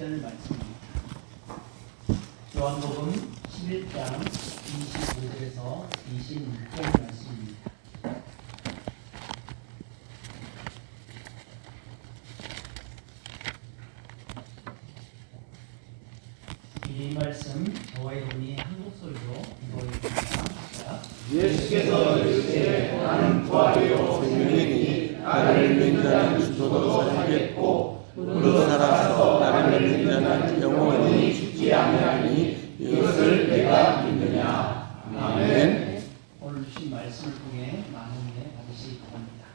20절 말씀입니다. 요한복음 11장 25절에서 26절 말씀입니다. 이 말씀 저와 여러분이 한 목소리로 읽어드립니다. 예수께서 이르시되 나는 부활이요 생명이니 나를 믿는 자는 죽어도 살겠고 무릇 살아서 나를 믿는 자는 영원히 죽지 아니하니 이것을 내가 믿느냐. 아멘. 오늘 주신 말씀을 통해 많은 은혜 받으시기 바랍니다.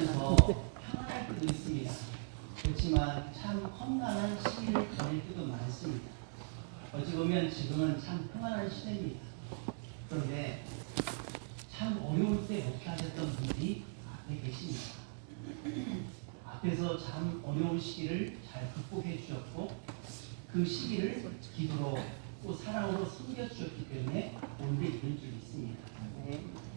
살면서 평안할 때도 있습니다. 그렇지만 참 험난한 시기를 보낼 때도 많습니다. 어찌 보면 지금은 참 평안한 시대입니다. 그런데 참 어려울 때 목회하셨던 분들이 앞에 계십니다. 앞에서 참 어려운 시기를 잘 극복해 주셨고 그 시기를 기도로 또 사랑으로 섬겨주셨기 때문에 오늘에 이런 줄 믿습니다.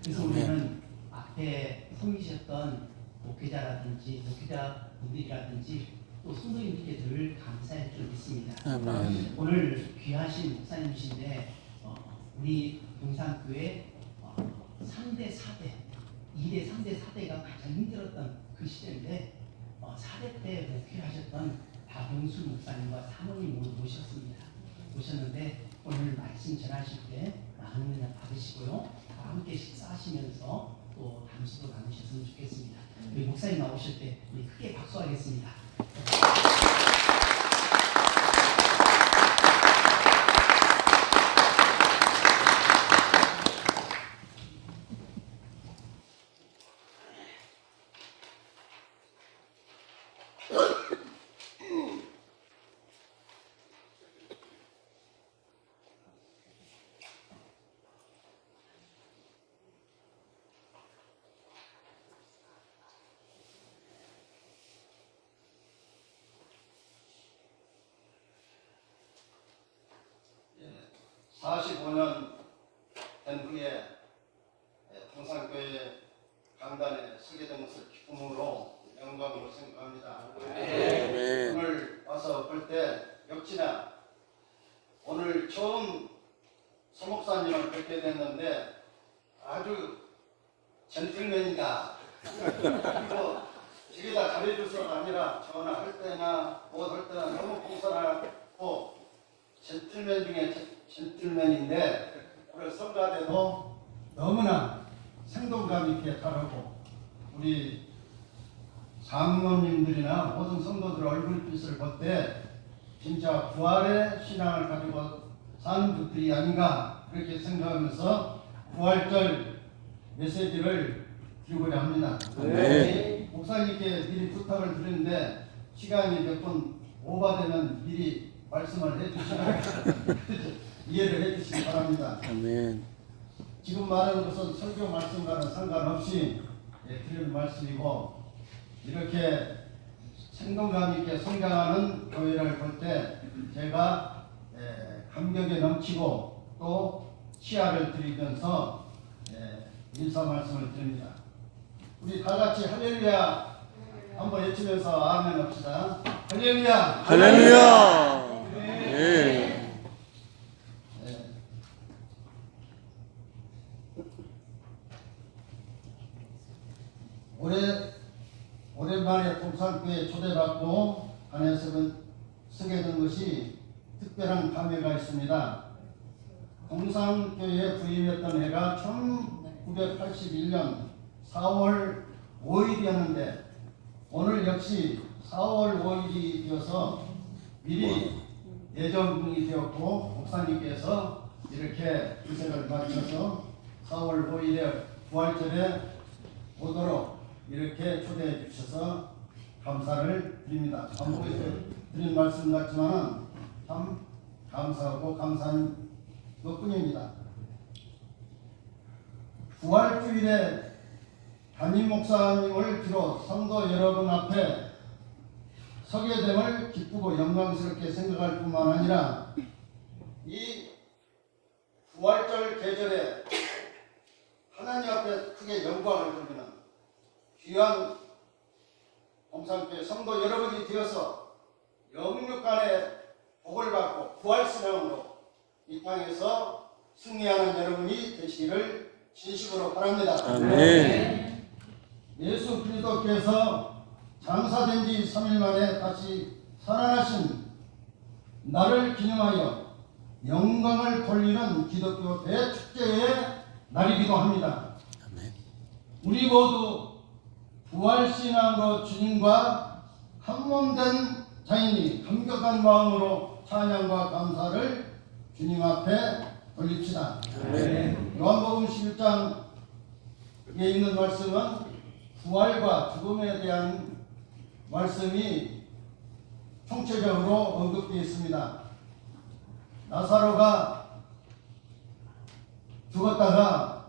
그래서 우리는 앞에 섬기셨던 목회자라든지 목회자분들이라든지 또 성도님들께 늘 감사할 줄 믿습니다. 아멘. 오늘 귀하신 목사님이신데 우리 동산교회 3대 4대 2대 3대 4대가 가장 힘들었던 그 시대인데 4대 때 목회하셨던 박용수 목사님과 사모님 모두 모셨는데 오늘 말씀 전하실 때 많은 은혜 받으시고요. 함께 식사하시면서 또 담소도 나누셨으면 좋겠습니다. 우리 목사님 나오실 때 우리 크게 박수하겠습니다. 예, 45년 된 후에 동산교회 강단에 서게 된 것을 기쁨으로 영광으로 생각합니다. 아멘. 오늘 와서 볼 때 역시나 오늘 처음 서목사님을 뵙게 됐는데 아주 젠틀맨이다. 그리고 저기다 잘해줄 수가 아니라 전화할 때나 뭐 할 때나 너무 공손하고 젠틀맨 중에 젠틀맨인데 우리 성가대도 너무나 생동감 있게 잘하고 우리 장로님들이나 모든 성도들 얼굴빛을 볼 때 진짜 부활의 신앙을 가지고 산 분들이 아닌가 그렇게 생각하면서 부활절 메시지를 드리고자 합니다. 네. 목사님께 미리 부탁을 드리는데 시간이 몇 분 오버되면 미리 말씀을 해주시면 이해를 해주시기 바랍니다. 아멘. 지금 말하는 것은 설교 말씀과는 상관없이 드리는 말씀이고 이렇게 생동감 있게 성장하는 교회를 볼 때 제가 감격에 넘치고 또 치아를 드리면서 인사 말씀을 드립니다. 우리 다 같이 할렐루야 한번 외치면서 아멘 합시다. 할렐루야. 할렐루야. 네. 오랜만에 동산교회에 초대받고 안에서 서게 된 것이 특별한 감회가 있습니다. 동산교회에 부임했던 해가 1981년 4월 5일이었는데 오늘 역시 4월 5일이 되어서 미리 예정이 되었고 목사님께서 이렇게 기색을 맞춰서 4월 5일에 부활절에 오도록 이렇게 초대해 주셔서 감사를 드립니다. 반복해서 드린 말씀 같지만 참 감사하고 감사한 것뿐입니다. 부활주일에 담임 목사님을 비롯 성도 여러분 앞에 서게 됨을 기쁘고 영광스럽게 생각할 뿐만 아니라 이 부활절 계절에 하나님 앞에 크게 영광을 돌리는 귀한 동산교회 성도 여러분이 되어서 영육간의 복을 받고 부활신앙으로 이 땅에서 승리하는 여러분이 되시기를 진심으로 바랍니다. 아멘. 예수 그리스도께서 장사된 지 3일 만에 다시 살아나신 나를 기념하여 영광을 돌리는 기독교 대축제의 날이기도 합니다. 우리 모두 부활신앙으로 주님과 한몸된 자인이 감격한 마음으로 찬양과 감사를 주님 앞에 돌립시다. 요한복음 11장에 있는 말씀은 부활과 죽음에 대한 말씀이 총체적으로 언급되어 있습니다. 나사로가 죽었다가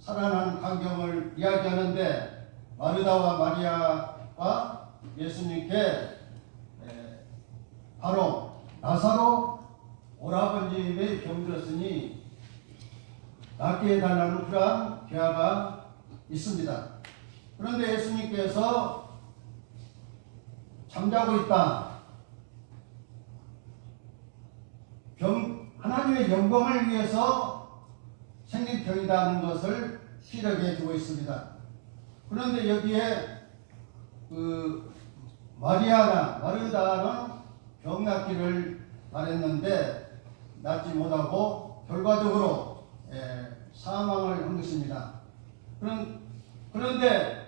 살아난 광경을 이야기하는데 마르다와 마리아가 예수님께 바로 나사로 오라버님의 병들었으니 낫게 해달라는 그러한 계화가 있습니다. 그런데 예수님께서 잠자고 있다. 하나님의 영광을 위해서 생긴 병이라는 것을 피력해 두고 있습니다. 그런데 여기에 마리아나 마르다는 병 낫기를 바랬는데 낫지 못하고 결과적으로 사망을 한 것입니다. 그런데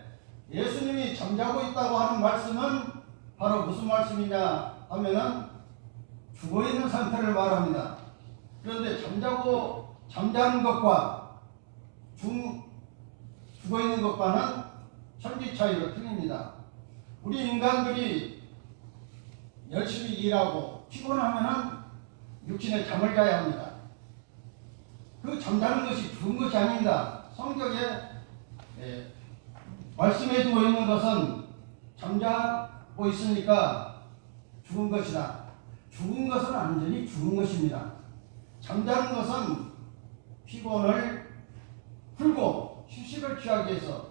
예수님이 잠자고 있다고 하는 말씀은 바로 무슨 말씀이냐 하면은 죽어있는 상태를 말합니다. 그런데 잠자는 것과 죽어있는 것과는 천지 차이로 틀립니다. 우리 인간들이 열심히 일하고 피곤하면은 육신에 잠을 자야 합니다. 그 잠자는 것이 죽은 것이 아닙니다. 성경에 말씀해 두고 있는 것은 잠자고 있으니까 죽은 것이다. 죽은 것은 완전히 죽은 것입니다. 잠자는 것은 피곤을 풀고 휴식을 취하기 위해서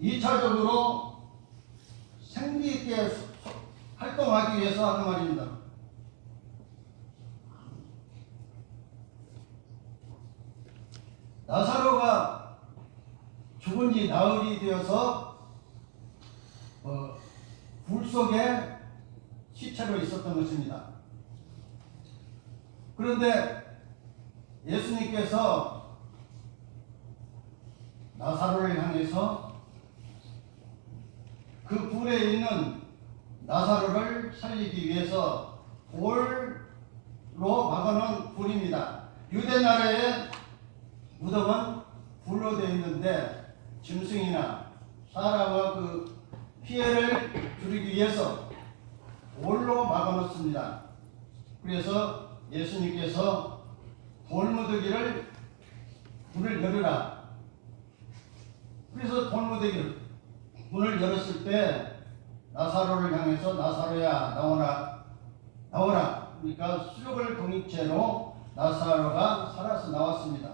2차적으로 생기 있게 활동하기 위해서 하는 말입니다. 나사로가 죽은 지 나흘이 되어서 굴 속에 시체로 있었던 것입니다. 그런데 예수님께서 나사로를 향해서 그 굴에 있는 나사로를 살리기 위해서 돌로 막아놓은 굴입니다. 유대 나라의 무덤은 굴로 되어 있는데 짐승이나 사람의 그 피해를 줄이기 위해서 돌로 막아놓습니다. 그래서 예수님께서 돌무더기를 문을 열으라. 그래서 돌무더기를 문을 열었을 때 나사로를 향해서 나사로야 나오라. 그러니까 수족을 동인 채로 나사로가 살아서 나왔습니다.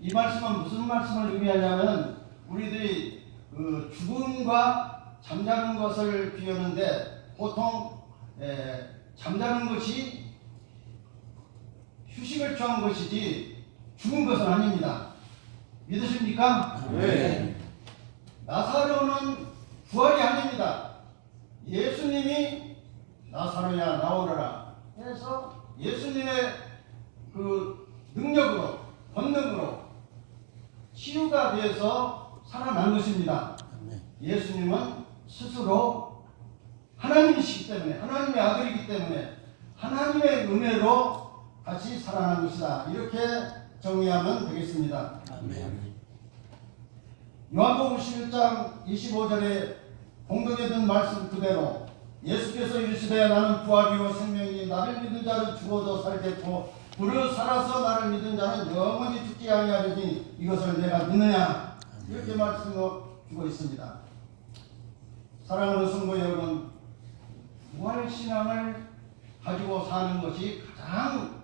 이 말씀은 무슨 말씀을 의미하냐면 우리들이 그 죽음과 잠자는 것을 비유하는데 보통 잠자는 것이 휴식을 취한 것이지 죽은 것은 아닙니다. 믿으십니까? 네. 나사로는 부활이 아닙니다. 예수님이 나사로야 나오너라 해서 예수님의 그 능력으로 권능으로 치유가 돼서 살아난 것입니다. 예수님은 스스로 하나님이시기 때문에 하나님의 아들이기 때문에 하나님의 은혜로 다시 살아난 것이다. 이렇게 정의하면 되겠습니다. 요한복음 11장 25절에 공동에 든 말씀 그대로 예수께서 이르시되 나는 부활이요 생명이니 나를 믿는 자는 죽어도 살겠고 무릇 살아서 나를 믿는 자는 영원히 죽지 아니하리니 이것을 내가 믿느냐 이렇게 말씀을 주고 있습니다. 사랑하는 성도 여러분, 부활신앙을 가지고 사는 것이 가장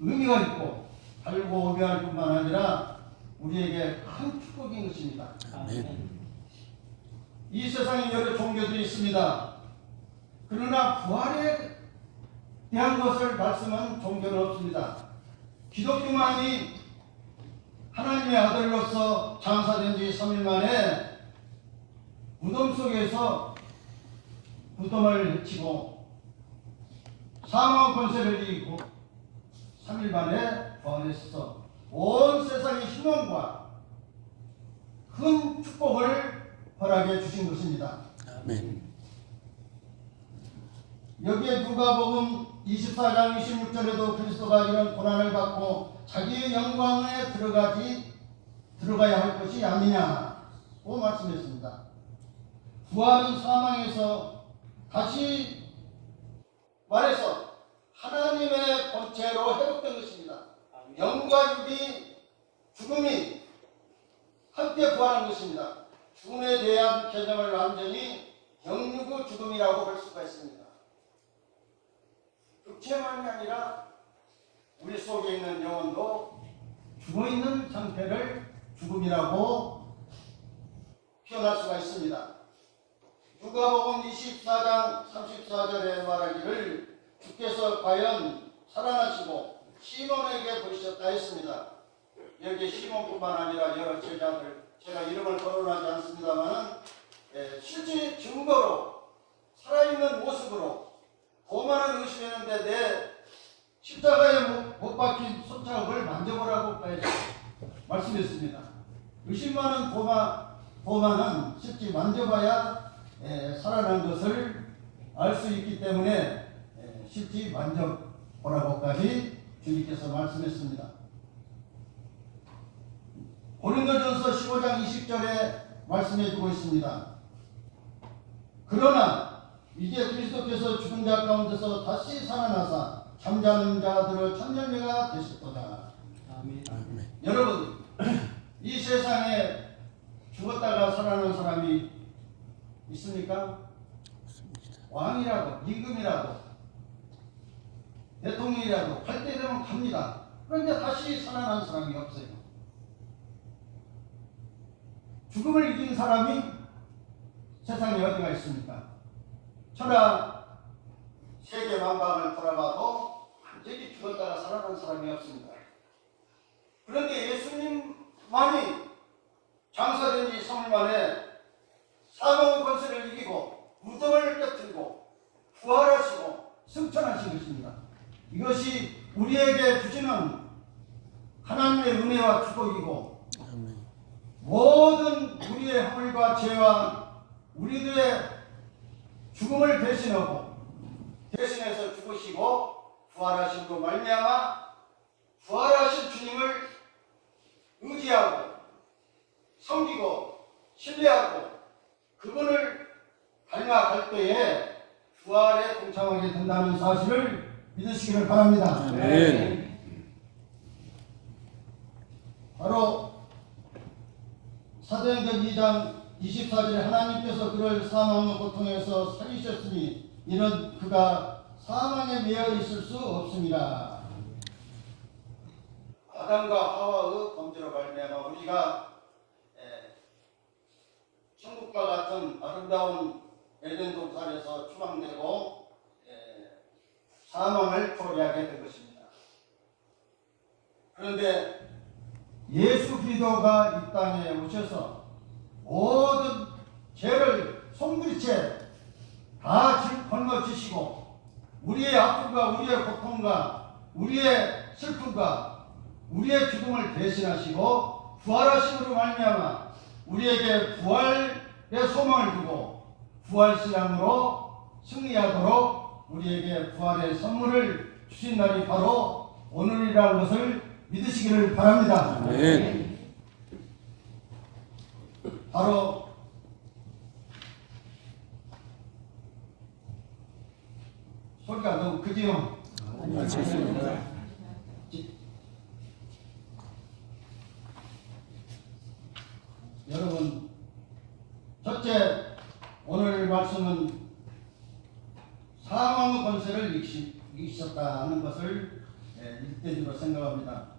의미가 있고 달고 오묘할 뿐만 아니라 우리에게 큰 축복인 것입니다. 이 세상에 여러 종교들이 있습니다. 그러나 부활에 대한 것을 말씀한 종교는 없습니다. 기독교만이 하나님의 아들로서 장사된 지 3일 만에 무덤 속에서 무덤을 해치고 사망 권세를 이기고 3일 만에 부활했어 온 세상의 희망과 큰 축복을 허락해 주신 것입니다. 아멘. 여기에 누가복음 24장 26절에도 그리스도가 이런 고난을 받고 자기의 영광에 들어가야 할 것이 아니냐 또 말씀했습니다. 부활은 사망에서 다시 말해서 하나님의 본체로 회복된 것입니다. 영과 육이 죽음이 함께 부활한 것입니다. 죽음에 대한 개념을 완전히 영육의 죽음이라고 볼 수가 있습니다. 육체만이 아니라 우리 속에 있는 영혼도 죽어있는 상태를 죽음이라고 표현할 수가 있습니다. 누가복음 24장 34절에 말하기를 주께서 과연 살아나시고 시몬에게 보이셨다 했습니다. 여기 시몬뿐만 아니라 여러 제자들, 제가 이름을 거론하지 않습니다만 실제 증거로 살아있는 모습으로 도마는 의심했는데 내 십자가에 못 박힌 손자국을 만져보라고까지 말씀했습니다. 의심 많은 도마는 실제 만져봐야 살아난 것을 알 수 있기 때문에 실제 만져보라고까지 주님께서 말씀했습니다. 고린도전서 15장 20절에 말씀해주고 있습니다. 그러나 이제 그리스도께서 죽은 자 가운데서 다시 살아나사 잠자는 자들의 첫 열매가 되셨도다. 아멘. 여러분, 이 세상에 죽었다가 살아난 사람이 있습니까? 왕이라도 임금이라도 대통령이라도 갈 때 되면 갑니다. 그런데 다시 살아난 사람이 없어요. 죽음을 이긴 사람이 세상에 어디가 있습니까? 천하 세계 만방을 돌아봐도 완전히 죽었다가 살아난 사람이 없습니다. 그런데 예수님만이 장사된 지 3일 만에 사망의 권세를 이기고 무덤을 깨뜨리고 부활하시고 승천하신 것입니다. 이것이 우리에게 주시는 하나님의 은혜와 축복이고 모든 우리의 허물과 죄와 우리들의 죽음을 대신하고 대신해서 죽으시고 부활하심으로 말미암아 부활하신 주님을 의지하고 섬기고 신뢰하고 그분을 닮아갈 때에 부활에 동참하게 된다는 사실을 믿으시기를 바랍니다. 아멘. 바로 사도행전 2장 24절에 하나님께서 그를 사망의 고통에서 살리셨으니 이는 그가 사망에 매여 있을 수 없습니다. 아담과 하와의 범죄로 말미암아 우리가 천국과 같은 아름다운 에덴 동산에서 추방되고 사망을 초래하게 된 것입니다. 그런데 예수 그리스도가 이 땅에 오셔서 모든 죄를 송두리째 다 짊어지시고 우리의 아픔과 우리의 고통과 우리의 슬픔과 우리의 죽음을 대신하시고 부활하심으로 말미암아 우리에게 부활의 소망을 두고 부활신앙으로 승리하도록 우리에게 부활의 선물을 주신 날이 바로 오늘이라는 것을 믿으시기를 바랍니다. 아멘. 바로 소리가 너무 크지요? 맞습니다. 여러분, 첫째 오늘 말씀은 사망의 권세를 이기셨다는 것을 일대주로 생각합니다.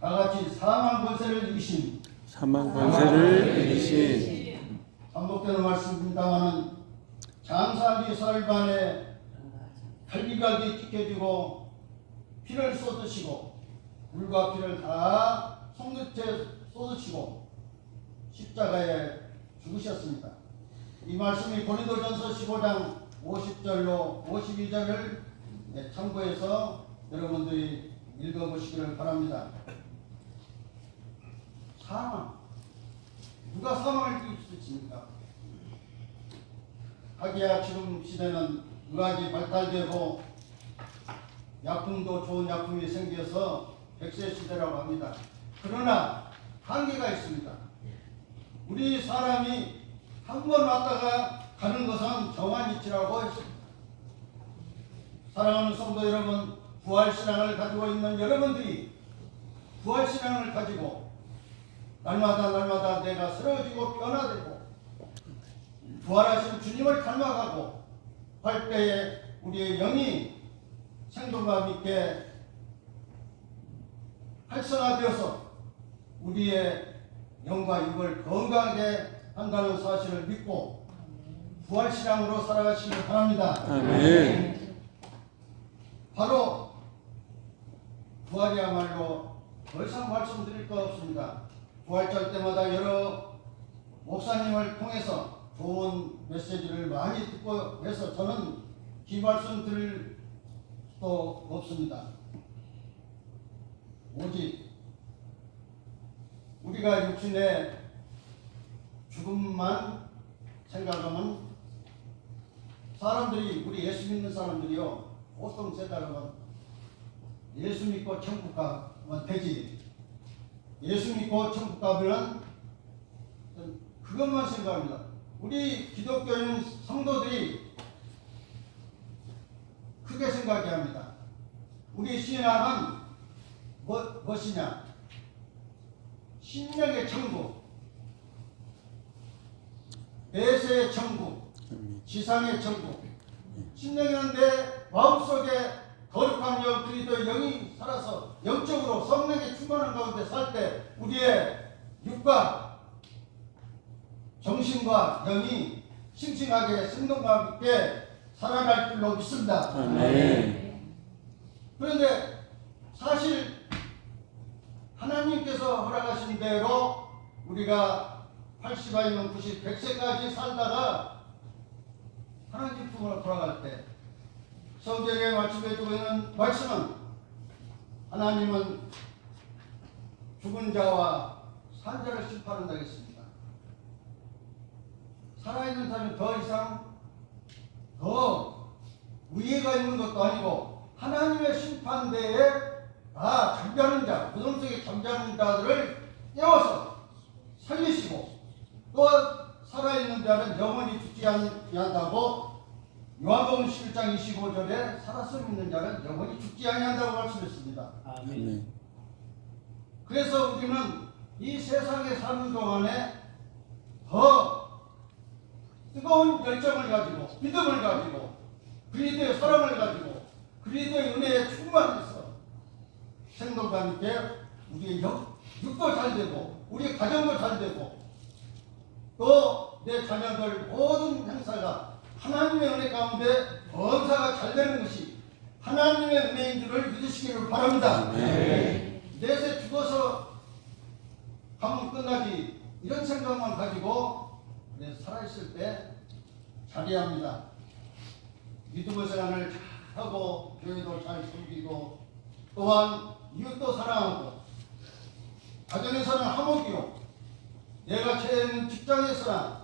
다 같이 사망 권세를 이기신 사망 권세를 이기신 반복되는 말씀입니다만 장사기 설반에 갈기갈기 찢겨지고 피를 쏟으시고 물과 피를 다 손끝에 쏟으시고 십자가에 죽으셨습니다. 이 말씀이 고린도전서 15장 50절로 52절을 참고해서 여러분들이 읽어보시기를 바랍니다. 사망, 누가 사망을 이길 수 있습니까? 하기야 지금 시대는 의학이 발달되고 약품도 좋은 약품이 생겨서 100세 시대라고 합니다. 그러나 한계가 있습니다. 우리 사람이 한 번 왔다가 가는 것은 정한이치라고 했습니다. 사랑하는 성도 여러분, 부활신앙을 가지고 있는 여러분들이 부활신앙을 가지고 날마다 내가 새로워지고 변화되고 부활하신 주님을 닮아가고 할 때에 우리의 영이 생동감 있게 활성화되어서 우리의 영과 육을 건강하게 한다는 사실을 믿고 부활신앙으로 살아가시길 바랍니다. 아멘. 바로 부활이야말로 더 이상 말씀드릴 거 없습니다. 부활절 때마다 여러 목사님을 통해서 좋은 메시지를 많이 듣고 해서 저는 기 말씀 드릴 수도 없습니다. 오직 우리가 육신의 죽음만 생각하면 사람들이 우리 예수 믿는 사람들이요 보통 생각하면 예수 믿고 천국 가면 되지, 예수 믿고 천국 가면 그것만 생각합니다. 우리 기독교인 성도들이 크게 생각해야 합니다. 우리 신앙은 무엇이냐? 심령의 천국, 내세의 천국, 지상의 천국. 심령은 내 마음속에 거룩한 영 그리스도의 영이 살아서 영적으로 성령의 충만한 가운데 살 때 우리의 육과 정신과 영이 싱싱하게 생동감 있게 살아갈 줄로 믿습니다. 아멘. 그런데 사실 하나님께서 허락하신 대로 우리가 80아니면 90, 100세까지 살다가 하나님 품으로 돌아갈 때 성경에 말씀해주고 있는 말씀은 하나님은 죽은 자와 산 자를 심판한다 했습니다. 살아있는 사람이 더 이상 더 위해가 있는 것도 아니고 하나님의 심판대에 잠자는 자, 무덤 속에 잠자는 자들을 깨워서 살리시고 또 살아있는 자는 영원히 죽지 아니한다고 요한복음 11장 25절에 살아서 믿는 자는 영원히 죽지 아니한다고 말씀했습니다. 아멘. 그래서 우리는 이 세상에 사는 동안에 더 뜨거운 열정을 가지고 믿음을 가지고 그리스도의 사랑을 가지고 그리스도의 은혜에 충만해서 생동감 있게 우리의 육도 잘 되고 우리 가정도 잘 되고 또 내 자녀들 모든 행사가 하나님의 은혜 가운데 범사가 잘 되는 것이 하나님의 은혜인 줄을 믿으시기를 바랍니다. 내세 죽어서 가면 끝나지 이런 생각만 가지고 살아있을 때 잘해야 합니다. 믿음의 생활을 잘하고 교회도 잘 섬기고 또한 이웃도 사랑하고 가정에서는 화목이요 내가 처해 있는 직장에서나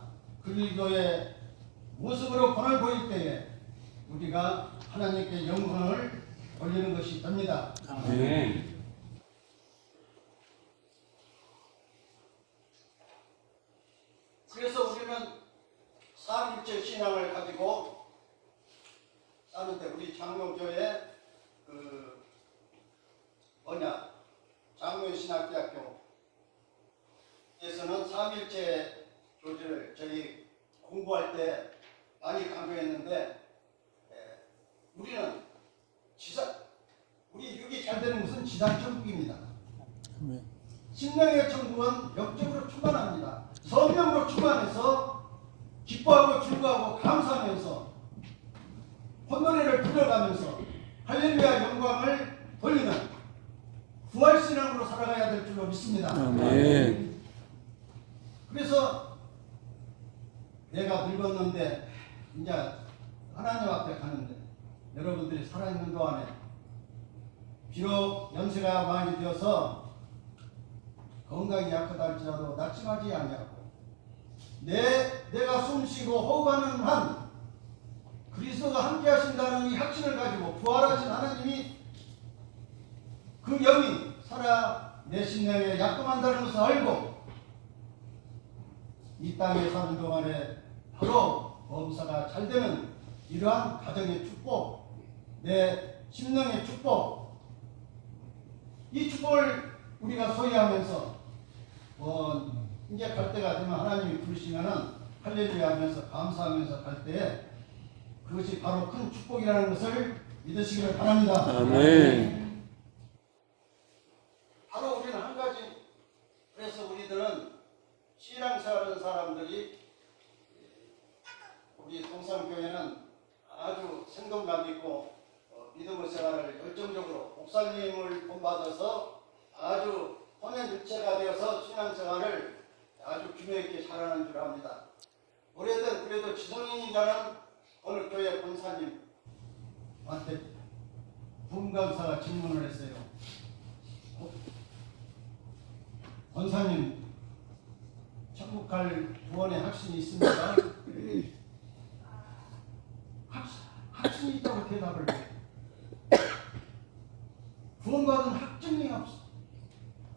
그리스도의 모습으로 본을 보일 때에 우리가 하나님께 영광을 돌리는 것이 됩니다. 아멘. 그래서 우리는 삼일체 신앙을 가지고 사는데 우리 장로교회 장로신학대학교에서는 삼일체 교리를 저희 공부할 때 많이 강조했는데 우리는 우리 육이 잘 되는 것은 지상 천국입니다. 심령의 천국은 영적으로 충만합니다. 성령으로 충만해서 기뻐하고 즐거워하고 감사하면서 콧노래를 불러가면서 할렐루야 영광을 돌리는 부활신앙으로 살아가야 될 줄로 믿습니다. 아멘. 그래서 내가 늙었는데 이제 하나님 앞에 가는데 여러분들이 살아있는 동안에 비록 연세가 많이 되어서 건강이 약하다 할지라도 낙심하지 아니하고 내가 숨쉬고 호흡하는 한 그리스도가 함께 하신다는 이 확신을 가지고 부활하신 하나님이 그 영이 살아 내 심령에 약금한다는 것을 알고 이 땅에 사는 동안에 바로 범사가 잘 되는 이러한 가정의 축복, 내 심령의 축복, 이 축복을 우리가 소유하면서 이제 갈 때가 되면 하나님이 부르시면은 할렐루야 하면서 감사하면서 갈 때에 그것이 바로 큰 축복이라는 것을 믿으시기를 바랍니다. 아멘. 바로 우리는 한 가지, 그래서 우리들은 신앙생활하는 사람들이 우리 동산교회는 아주 생동감 있고 믿음의 생활을 열정적으로 목사님을 본받아서 아주 혼연일체가 되어서 신앙생활을 아주 규모 있게 잘하는 줄 압니다. 올해는 그래도 지성인이라는 어느 교회 본사님한테 부흥감사가 질문을 했어요. 권사님, 천국 갈 구원의 확신이 있습니까? 확신이 있다고 대답을 해요. 구원받은 확증이 없어.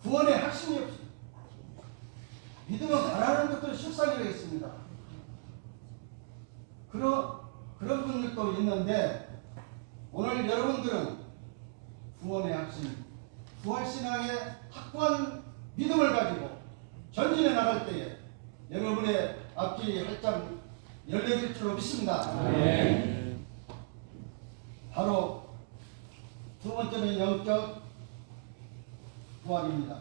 구원의 확신이 없어. 믿음은 바라는 것도 실상이라 했습니다. 그런 분들도 있는데 오늘 여러분들은 구원의 확신, 부활신앙의 확고한 믿음을 가지고 전진해 나갈 때에 여러분의 앞길이 활짝 열려질 줄로 믿습니다. 아멘. 바로 두 번째는 영적 부활입니다.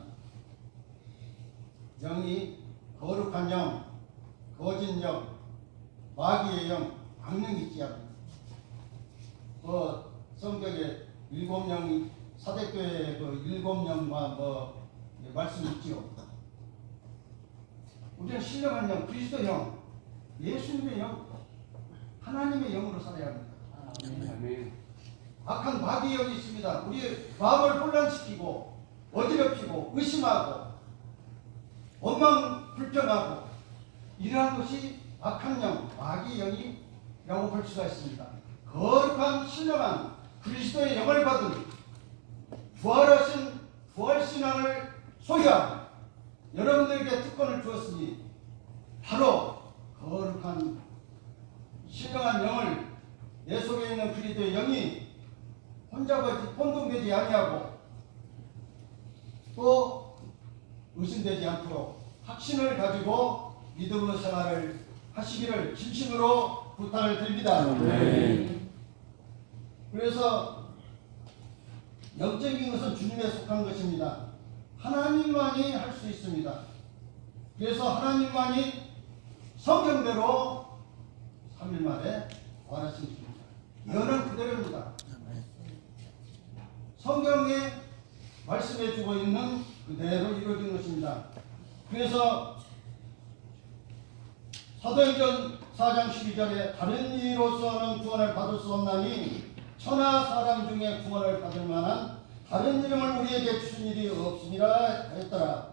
영이 거룩한 영, 거짓 영, 마귀의 영, 악령이 있지 않습니다. 성경에 일곱 영, 사대교회 그 일곱 영과 말씀이 있지요. 우리는 신령한 영, 그리스도 영, 예수님의 영, 하나님의 영으로 살아야 합니다. 아멘. 악한 마귀의 영이 있습니다. 우리 마음을 혼란시키고 어지럽히고 의심하고 원망 불평하고 이러한 것이 악한 영, 마귀의 영이라고 볼 수가 있습니다. 거룩한 신령한 그리스도의 영을 받은 부활하신 부활신앙을 소유한 여러분들에게 특권을 주었으니 바로 거룩한 신령한 영을 내 속에 있는 그리스도의 영이 혼동되지 아니하고 또 의심되지 않도록 확신을 가지고 믿음의 생활을 하시기를 진심으로 부탁을 드립니다. 아멘. 그래서 영적인 것은 주님에 속한 것입니다. 하나님만이 할 수 있습니다. 그래서 하나님만이 성경대로 3일 만에 부활하신 분입니다. 이거는 그대로입니다. 성경에 말씀해 주고 있는 그대로 이루어진 것입니다. 그래서 사도행전 4장 12절에 다른 이로서는 구원을 받을 수 없나니 천하 사람 중에 구원을 받을 만한 다른 이름을 우리에게 주신 일이 없으니라 했더라.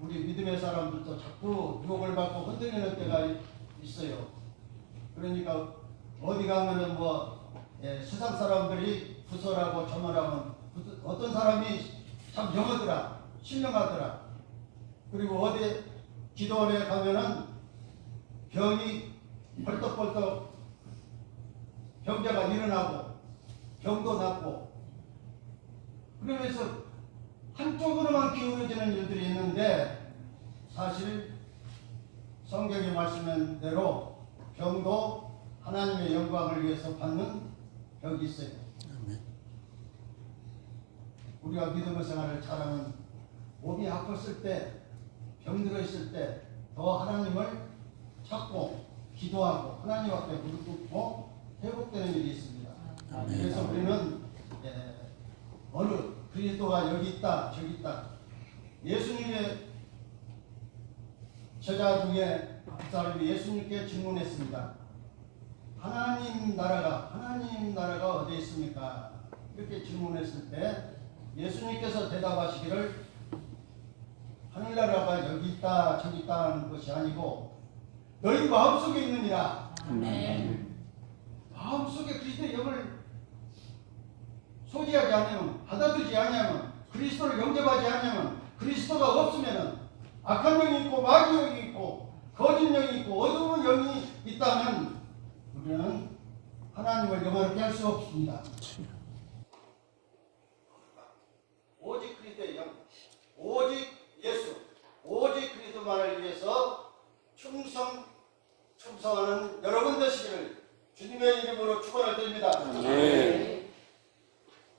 우리 믿음의 사람들도 자꾸 유혹을 받고 흔들리는 때가 있어요. 그러니까 어디 가면은 세상 사람들이 구설하고 점을하면 어떤 사람이 참 영하더라, 신령하더라. 그리고 어디 기도원에 가면은 병이 벌떡벌떡 병자가 일어나고 병도 낫고 그러면서 한쪽으로만 기울어지는 일들이 있는데 사실 성경이 말씀한 대로 병도 하나님의 영광을 위해서 받는 벽이 있어요. 우리가 믿음의 생활을 잘하면 몸이 아팠을 때, 병들어 있을 때 더 하나님을 찾고 기도하고 하나님 앞에 무릎 꿇고 회복되는 일이 있습니다. 그래서 우리는 어느 그리스도가 여기 있다 저기 있다. 예수님의 제자 중에 한 사람이 예수님께 질문했습니다. 하나님 나라가 어디에 있습니까? 이렇게 질문했을 때 예수님께서 대답하시기를 하늘나라가 여기 있다 저기 있다는 것이 아니고 너희 마음속에 있느니라. 마음속에 그리스도의 영을 소지하지 않으면, 받아들이지 않으면, 그리스도를 영접하지 않으면, 그리스도가 없으면 악한 영이 있고 마귀 영이 있고 있고 거짓 영이 있고 어두운 영이 있다면 우리는 하나님을 영화롭게 할 수 없습니다. 오직 그리스도의 영, 오직 예수, 오직 그리스도만을 위해서 충성하는 여러분 되시기를 주님의 이름으로 축원을 드립니다. 아멘.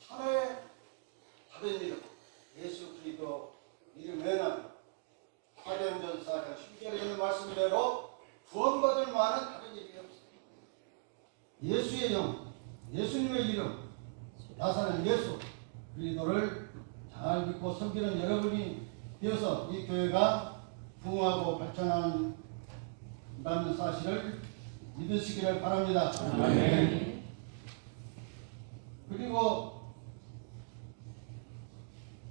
천하의 다른 이름 예수 그리스도 이름 외에는 사도행전 4장 10절에 있는 말씀대로 구원받을 만한 다른 이름이 없습니다. 예수의 영, 예수님의 이름, 나사는 예수 그리스도를 잘 믿고 섬기는 여러분이 되어서 이 교회가 부흥하고 발전한다는 사실을 믿으시기를 바랍니다. 아멘. 그리고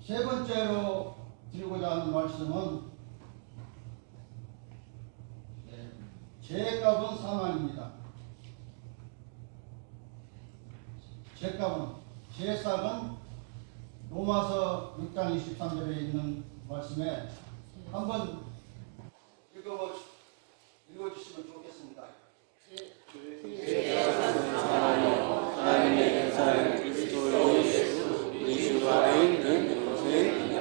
세 번째로 드리고자 하는 말씀은 죄값은 사망입니다. 죄값은 로마서 6장 23절에 있는 말씀에 한번 읽어주시면 좋겠습니다. 하나님의 은사는 그리스도 예수 안에 있는 것입니다.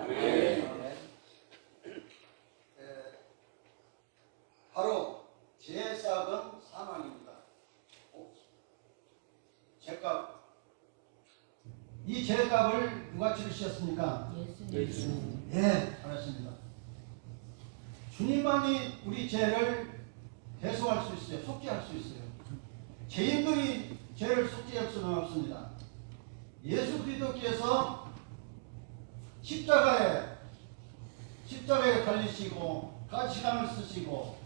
아멘. 바로 죄값은 사망입니다. 죄값. 이 죄값을 누가 치르셨습니까? 예수. 예, 잘하십니다. 주님만이 우리 죄를 대속할 수 있어요. 속죄할 수 있어요. 죄인들이 죄를 속죄할 수는 없습니다. 예수 그리스도께서 십자가에 달리시고 가시관을 쓰시고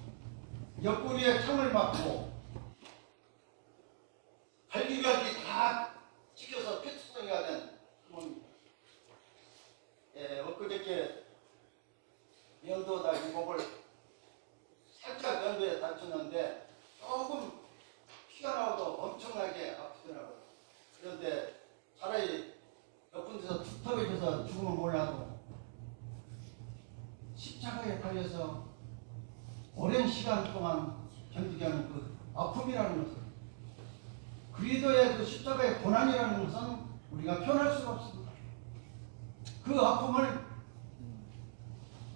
옆구리에 창을 맞고 갈기갈기 다 찍혀서 피투성이가 된 부모입니다. 엊그저께 면도다 이목을 살짝 면도에 다쳤는데 조금 피가 나와도 엄청나게 아프더라고요. 그런데 차라리 옆은 데서 툭턱해져서 죽으면 몰라도 십자가에 달려서 오랜 시간 동안 견디게 하는 그 아픔이라는 것은 그리스도의 그 십자가의 고난이라는 것은 우리가 표현할 수가 없습니다. 그 아픔을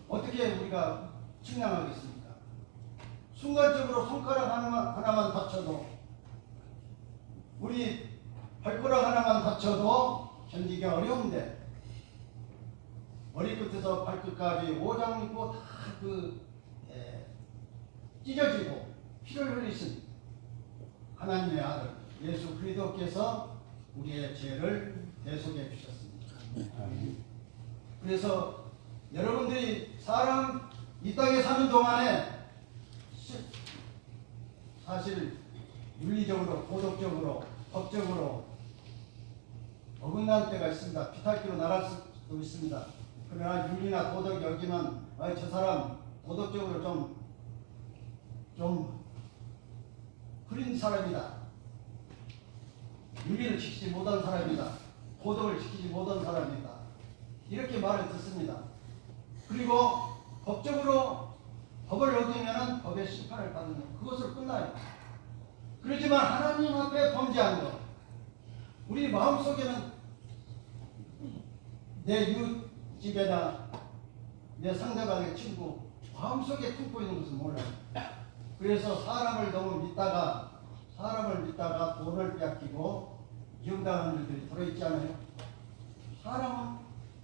어떻게 우리가 측량하겠습니까? 순간적으로 손가락 하나만 다쳐도 우리 발가락 하나만 다쳐도 견디기 어려운데 머리끝에서 발끝까지 오장 입고 다 찢어지고 피를 흘리신 하나님의 아들 예수 그리스도께서 우리의 죄를 대속해 주셨습니다. 그래서 여러분들이 이 땅에 사는 동안에 사실 윤리적으로, 도덕적으로, 법적으로 어긋난 때가 있습니다. 비탈기로 나갈 수도 있습니다. 그러나 윤리나 도덕 여기면 저 사람 도덕적으로 좀 흐린 사람이다. 윤리를 지키지 못한 사람이다. 도덕을 지키지 못한 사람이다. 이렇게 말을 듣습니다. 그리고 법적으로 법을 어기면 법의 심판을 받는 그것으로 끝나요. 그렇지만 하나님 앞에 범죄한 것, 우리 마음속에는 내 이웃집에나 내 상대방의 친구 마음속에 품고 있는 것을 몰라요. 그래서 사람을 믿다가 돈을 뺏기고 이용당하는 일들이 들어있지 않아요? 사람은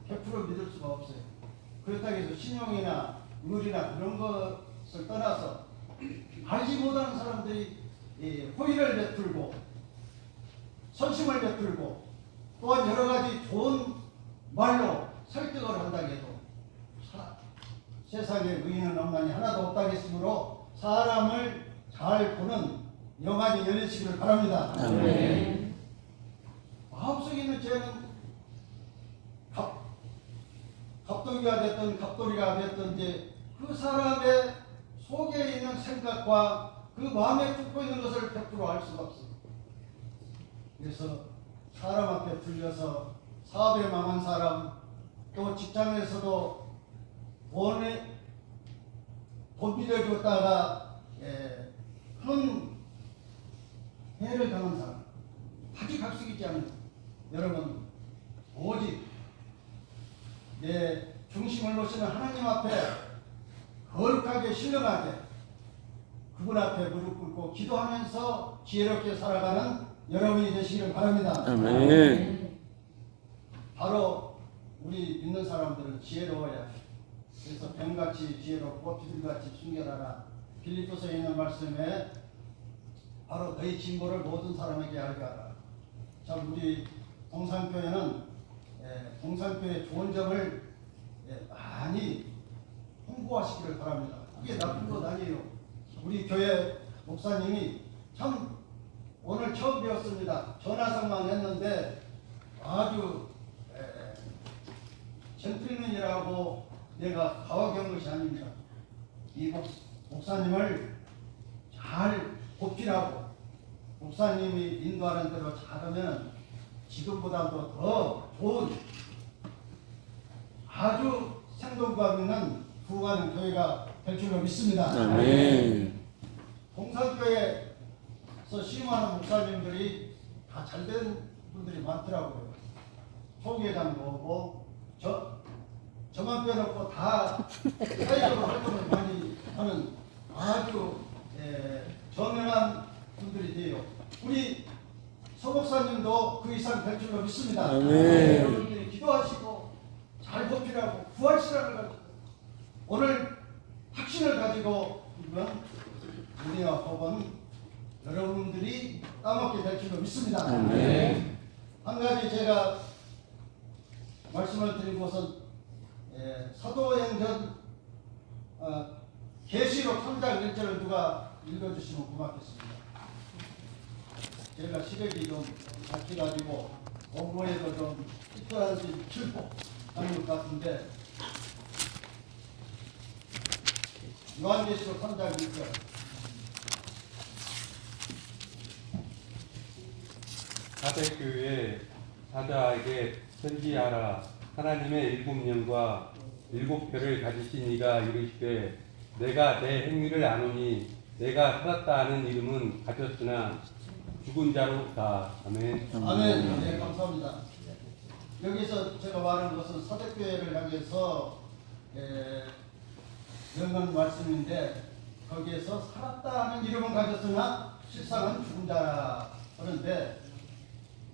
100% 믿을 수가 없어요. 그렇다고 해서 신용이나 의리나 그런 것을 떠나서 알지 못하는 사람들이 호의를 베풀고 선심을 베풀고 또한 여러 가지 좋은 말로 설득을 한다고 해도 세상에 의인은 없나니 하나도 없다겠으므로 사람을 잘 보는 영안이 열리시기를 바랍니다. 아멘. 마음속에 있는 죄는 갑돌이가 됐든 갑돌이가 됐든 이제 그 사람의 속에 있는 생각과 그 마음에 품고 있는 것을 100% 알 수가 없습니다. 그래서 사람 앞에 불려서 사업에 망한 사람, 또 직장에서도 고비를 줬다가 큰 해를 당한 사람, 아주 각색이지 않은 여러분, 오직 내 중심을 모시는 하나님 앞에 거룩하게 신령하게 그분 앞에 무릎 꿇고 기도하면서 지혜롭게 살아가는 여러분이 되시기를 바랍니다. 아멘. 바로 우리 믿는 사람들은 지혜로워야 해. 그래서 뱀같이 지혜롭고 비둘기같이 순결하라. 빌립보서에 있는 말씀에 바로 너희 진보를 모든 사람에게 알게 하라. 자, 우리 동산교회는 동산교회 좋은 점을 많이 홍보하시기를 바랍니다. 그게 나쁜 것 아니에요. 우리 교회 목사님이 참 오늘 처음 배웠습니다. 전화상만 했는데 아주 젠틀맨이라고 내가 가와경 것이 아닙니다. 이 목사님을 잘 보필하고 목사님이 인도하는 대로 잘하면 지금보다도 더 좋은 아주 생동감 있는 부흥하는 교회가 될 줄로 믿습니다. 아멘. 동산교회에서 시임하는 목사님들이 다 잘된 분들이 많더라고요. 총회장도 오고 저만 빼놓고 다 사회적으로 활동을 많이 하는 아주 저명한 분들이 돼요. 우리 서 목사님도 그 이상 될 줄로 믿습니다. 아멘. 여러분들이 기도하시고 잘 보필하고 부활신앙을 가지고 오늘 확신을 가지고 이번 우리와 복은 여러분들이 따먹게 될 줄로 믿습니다. 아멘. 한 가지 제가 말씀을 드리고서 사도행전 계시록 3장 1절을 누가 읽어주시면 고맙겠습니다. 제가 시력이 좀 약해가지고 공부에도 좀 특별한지 출포 하는 것 같은데 요한계시록 3장 1절 사대교회 사자에게 편지하라. 하나님의 일곱 영과 일곱 표를 가지신 이가 이르시되 내가 내 행위를 아노니 내가 살았다 하는 이름은 가졌으나 죽은 자로다. 아멘. 아멘. 네, 감사합니다. 여기서 제가 말하는 것은 사대교회를 향해서 읽는 말씀인데 거기에서 살았다 하는 이름은 가졌으나 실상은 죽은 자라. 그런데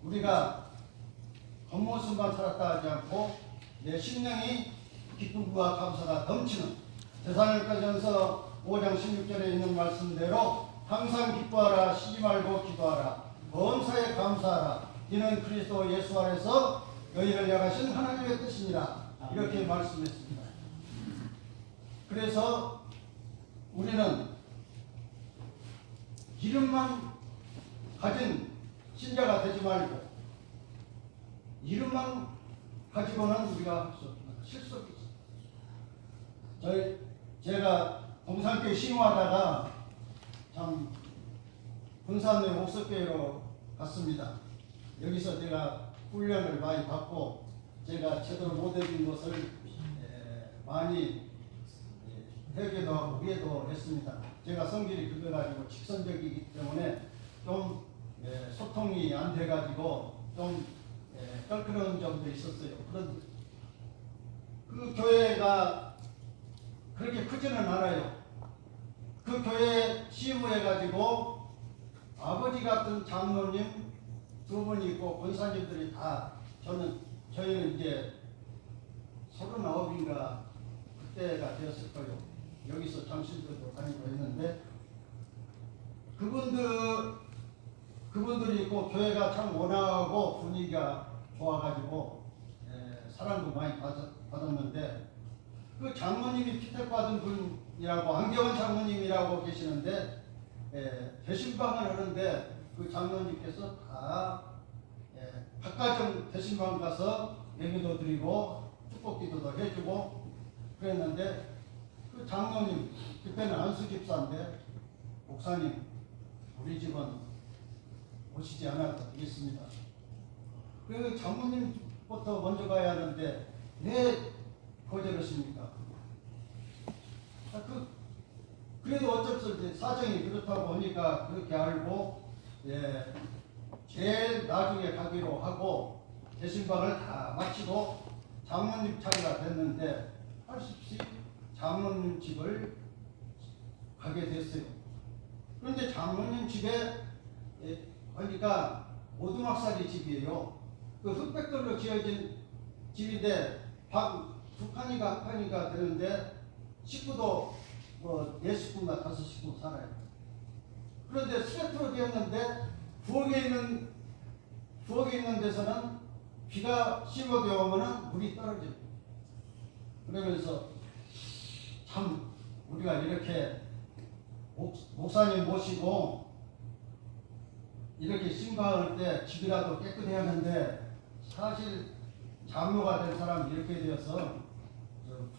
우리가 겉모습만 살았다 하지 않고 내 심령이 기쁨과 감사가 넘치는 데살로니가전서 5장 16절에 있는 말씀대로 항상 기뻐하라, 쉬지 말고 기도하라, 범사에 감사하라. 이는 그리스도 예수 안에서 너희를 향하신 하나님의 뜻입니다. 이렇게 말씀했습니다. 그래서 우리는 이름만 가진 신자가 되지 말고 이름만 가지고는 우리가 할 수 없습니다. 실속이 있습니다. 제가 동산교회 시무하다가 참 군산의 옥석교회로 갔습니다. 여기서 제가 훈련을 많이 받고 제가 제대로 못해준 것을 많이 회개도 하고 후회도 했습니다. 제가 성질이 급해가지고 직선적이기 때문에 좀 소통이 안 돼가지고 좀 껄끄러운 점도 있었어요. 그런 그 교회가 그렇게 크지는 않아요. 그 교회 시무해가지고 아버지 같은 장로님 두 분이 있고 권사님들이 다 저희는 이제 39인가 그때가 되었을 거예요. 여기서 장신들도 다니고 있는데 그분들이 있고 교회가 참 원활하고 분위기가 좋아가지고 사랑도 많이 받았는데 그 장모님이 피택받은 분이라고 안경원 장모님이라고 계시는데 대신방을 하는데 그 장모님께서 다 각가정 대신방 가서 예배도 드리고 축복기도도 해주고 그랬는데 그 장모님 그때는 안수 집사인데 목사님 우리 집은 오시지 않아도 되겠습니다. 그래서 장모님부터 먼저 가야 하는데 왜 거절하십니까? 그래도 어쩔 수 없이 사정이 그렇다고 보니까 그렇게 알고 예, 제일 나중에 가기로 하고 대신방을 다 마치고 장모님 차례가 됐는데 하십시 장모님 집을 가게 됐어요. 그런데 장모님 집에 가니까 오두막살이 집이에요. 그 흑백돌로 지어진 집인데 방 두 칸이가 한 칸이가 되는데 식구도 뭐 4식구나 5식구 살아요. 그런데 스웨트로 되었는데 부엌에 있는 데서는 비가 씹어대 오면은 물이 떨어져요. 그러면서 참 우리가 이렇게 목사님 모시고 이렇게 신방할 때 집이라도 깨끗해야 하는데 사실 장로가 된 사람이 이렇게 되어서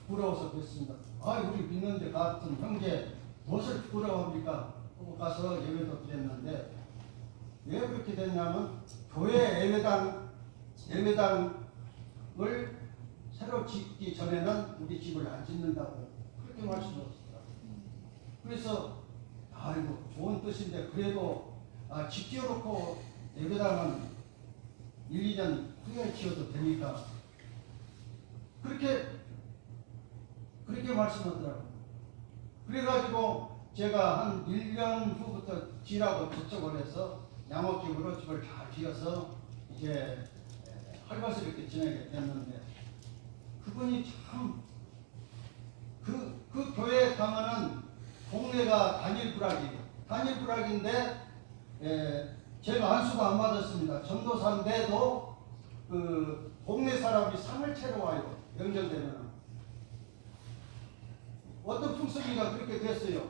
부끄러워서 그랬습니다. 아, 우리 믿는 데 같은 형제 무엇을 부끄러워합니까? 하고 가서 예배도 드렸는데 왜 그렇게 됐냐면 교회 예배당을 새로 짓기 전에는 우리 집을 안 짓는다고 그렇게 말씀하셨어요. 그래서 아이고 좋은 뜻인데 그래도 집 지어놓고 예배당은 1, 2년 후에 지어도 되니까 그렇게 말씀하더라고요. 그래가지고 제가 한 1년 후부터 지라고 접촉을 해서 양옥집으로 집을 잘 지어서 이제 활발스럽게 지내게 됐는데 그분이 참 그 교회에 가면은 동네가 단일불락인데 제가 안수가 안 맞았습니다. 전도사인데도 그 동네 사람이 상을 채러 와요. 명절되면 어떤 풍습이가 그렇게 됐어요.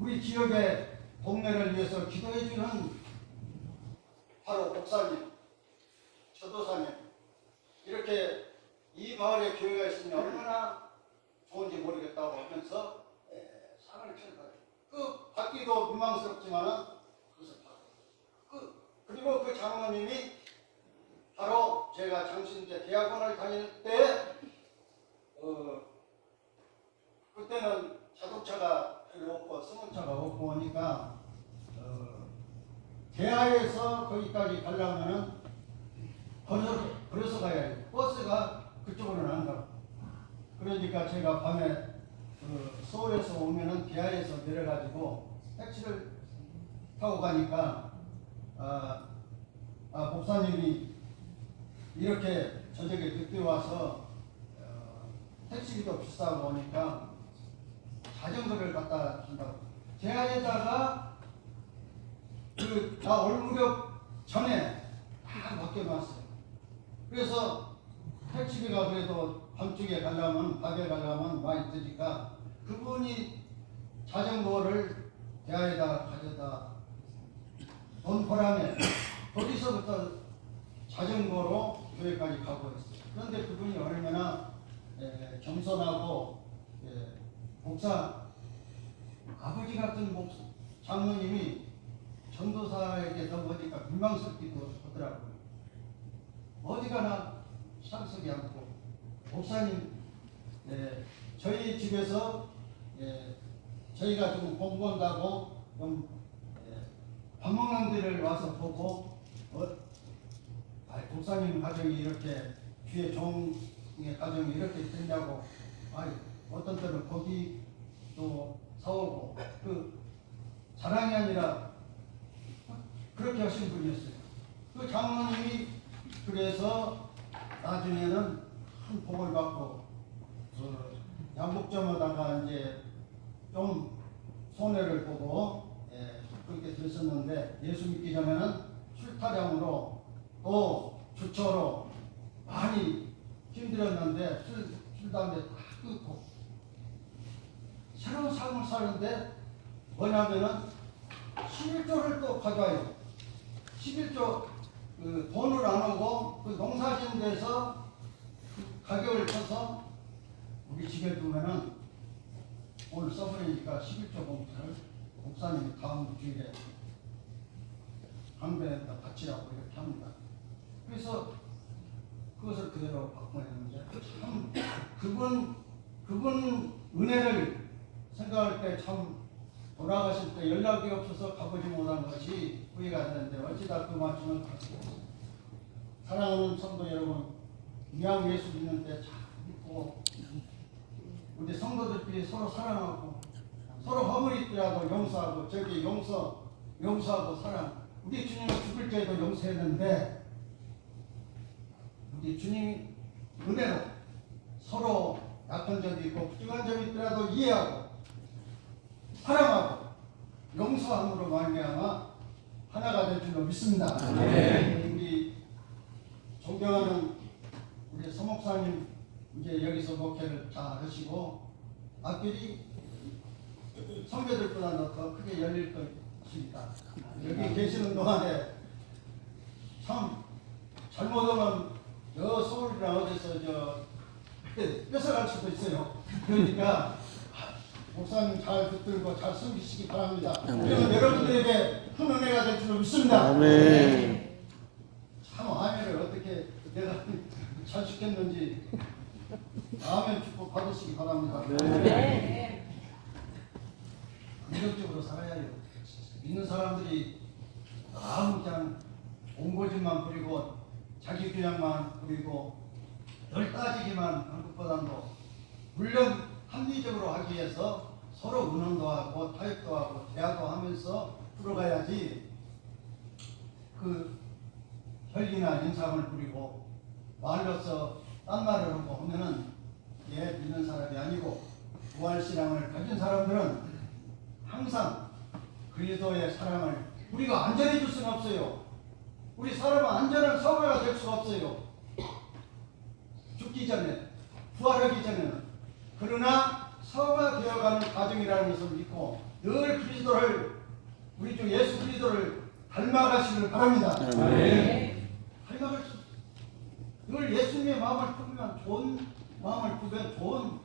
우리 지역의 동네를 위해서 기도해주는 바로 목사님, 전도사님 이렇게 이 마을에 교회가 있으면 얼마나 좋은지 모르겠다고 하면서 상을 채러 그 받기도 민망스럽지만은 그리고 그 장로님이 바로 제가 장신대 대학원을 다닐 때 그때는 자동차가 별로 없고 승용차가 없고 하니까 대하에서 거기까지 가려면은 걸어서 가야 해요. 버스가 그쪽으로는 안 가고. 그러니까 제가 밤에 서울에서 오면은 대하에서 내려가지고 택시를 타고 가니까 목사님이 이렇게 저녁에 늦게 와서 택시비도 비싸고 하니까 자전거를 갖다 준다고. 대하에다가 나 올 무렵 전에 다 맡겨놨어요. 그래서 택시비가 그래도 밤중에 가려면 밤에 가려면 많이 드니까 그분이 자전거를 대하에다가 가져다 돈 보람에 거기서부터 자전거로 교회까지 가고 있어요. 그런데 그분이 얼마나 겸손하고 목사 아버지 같은 장로님이 전도사에게 넘어지니까 민망스럽기도 하더라고요. 어디 가나 상석이 않고 목사님 저희 집에서 저희가 좀 공부한다고 좀 밥 먹는 데를 와서 보고 목사님 가정이 이렇게 뒤에 종의 가정이 이렇게 됐냐고 어떤 때는 고기도 사오고 그 자랑이 아니라 그렇게 하신 분이었어요. 그 장로님이 그래서 나중에는 큰 복을 받고 양복점에다가 이제 좀 손해를 보고 그렇게 됐었는데 예수 믿기 전에는 술타령으로 또 주초로 많이 힘들었는데 술 담배 다 끊고 새로운 삶을 사는데 뭐냐면은 11조를 또 가져와요. 11조 돈을 안 오고 그 농사진 데서 가격을 쳐서 우리 집에 두면은 오늘 써버리니까 11조 봉투를 목사님이 다음 주일에 한배에다 바치라고 이렇게 합니다. 그래서 그것을 그대로 바꿔냈는데 참 그분 은혜를 생각할 돌아가실 때 연락이 없어서 가보지 못한 것이 후회가 되는데 어찌다 그 말씀을 받습니다. 사랑하는 성도 여러분, 이왕 예수 믿는 때 잘 믿고 우리 성도들끼리 서로 사랑하고 서로 허물이 있더라도 용서하고 저기 용서하고 사랑. 우리 주님은 죽을 때도 용서했는데 우리 주님 은혜로 서로 약한 점이 있고 부족한 점이 있더라도 이해하고 사랑하고 용서함으로 말미암아 하나가 될 줄로 믿습니다. 우리 존경하는 우리 서목사님 이제 여기서 목회를 잘 하시고 앞길이 선배들보다 더 크게 열릴 것입니다. 여기 계시는 동안에 참 잘못하면 저 서울이나 어디서 뺏어갈 수도 있어요. 그러니까 목사님 잘 붙들고 잘 섬기시기 바랍니다. 그리고 여러분들에게 큰 은혜가 될 줄로 믿습니다. 아멘. 참 아멘을 어떻게 내가 잘 시켰는지 아멘 축복 받으시기 바랍니다. 긍정적으로 살아야 해요. 믿는 사람들이 아무 그냥 옹고집만 부리고 자기 주장만 부리고 덜 따지기만 한 것보다도 물론 합리적으로 하기 위해서 서로 의논도 하고 타협도 하고 대화도 하면서 풀어가야지 그 혈기나 인상을 부리고 말로서 딴 말을 하고 하면은 믿는 사람이 아니고 부활신앙을 가진 사람들은 항상 그리스도의 사랑을 우리가 안전해 줄 수는 없어요. 우리 사람은 안전한 서가가 될 수가 없어요. 죽기 전에 부활하기 전에는. 그러나 서가 되어가는 과정이라는 것을 믿고 늘 그리스도를 우리 주 예수 그리스도를 닮아가시길 바랍니다. 닮아갈 수 늘 예수님의 마음을 품으면 좋은 마음을 품으면 좋은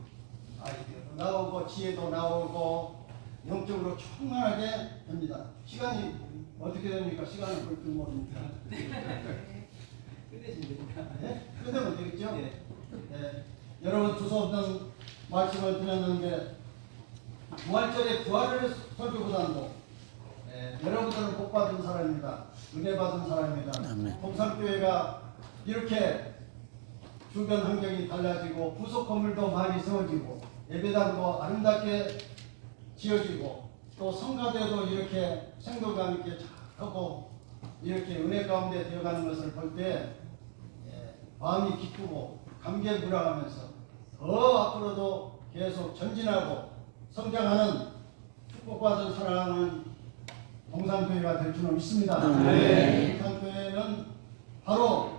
아이디어도 나오고 지혜도 나오고 영적으로 충만하게 됩니다. 시간이 어떻게 됩니까? 시간을 볼 줄 모르니까. 네? 끝내면 되겠죠? 네. 여러분 두서없는 말씀을 드렸는데 부활절에 부활을 설교보다도 여러분들은 복받은 사람입니다. 은혜 받은 사람입니다. 동산교회가 이렇게 주변 환경이 달라지고 부속 건물도 많이 세워지고 예배당도 아름답게 지어지고 또 성가대도 이렇게 생동감 있게 잘 하고 이렇게 은혜 가운데 되어가는 것을 볼 때 마음이 기쁘고 감개에 불어가면서 더 앞으로도 계속 전진하고 성장하는 축복받은 사랑하는 동산교회가 될 줄은 믿습니다. 동산교회는 바로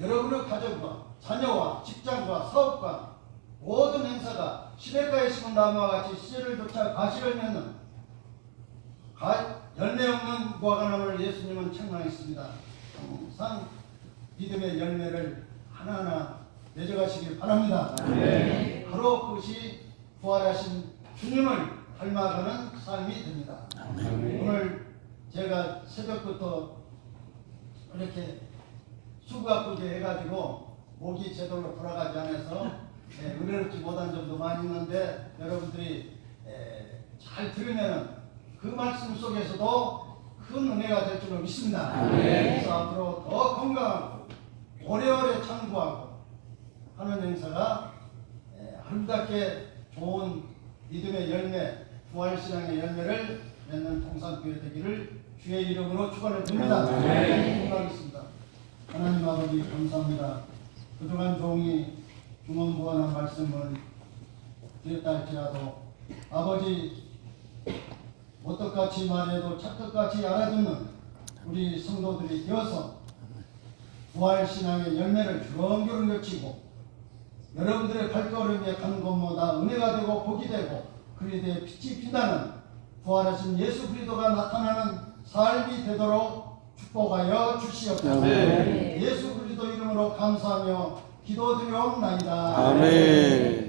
여러분의 가정과 자녀와 직장과 사업과 모든 행사가 시냇가에 심은 나무와 같이 씨를 쫓아 가시를 맺는 열매 없는 무화과나무를 예수님은 책망했습니다. 항상 믿음의 열매를 하나하나 맺어가시길 바랍니다. 바로 그것이 부활하신 주님을 닮아가는 삶이 됩니다. 오늘 제가 새벽부터 이렇게 수고하게 해가지고 목이 제대로 돌아가지 않아서 은혜롭지 못한 점도 많이 있는데 여러분들이 잘 들으면 그 말씀 속에서도 큰 은혜가 될 줄로 믿습니다. 그래서 앞으로 더 건강하고 오래오래 창구하고 하는 행사가 아름답게 좋은 믿음의 열매, 부활신앙의 열매를 맺는 동산교회 되기를 주의 이름으로 축원을 드립니다. 기도하겠습니다. 하나님 아버지 감사합니다. 그동안 종이 중언부언한 말씀을 드렸다 할지라도 아버지 못똑같이 말해도 찰떡같이 알아듣는 우리 성도들이 되어서 부활신앙의 열매를 주렁주렁 맺히고 여러분들의 발걸음에 간 곳마다 은혜가 되고 복이 되고 그리스도의 빛이 빛나는 부활하신 예수 그리스도가 나타나는 삶이 되도록 축복하여 주시옵소서. 예수 그리스도 이름으로 감사하며 기도드리옵나이다. 아멘.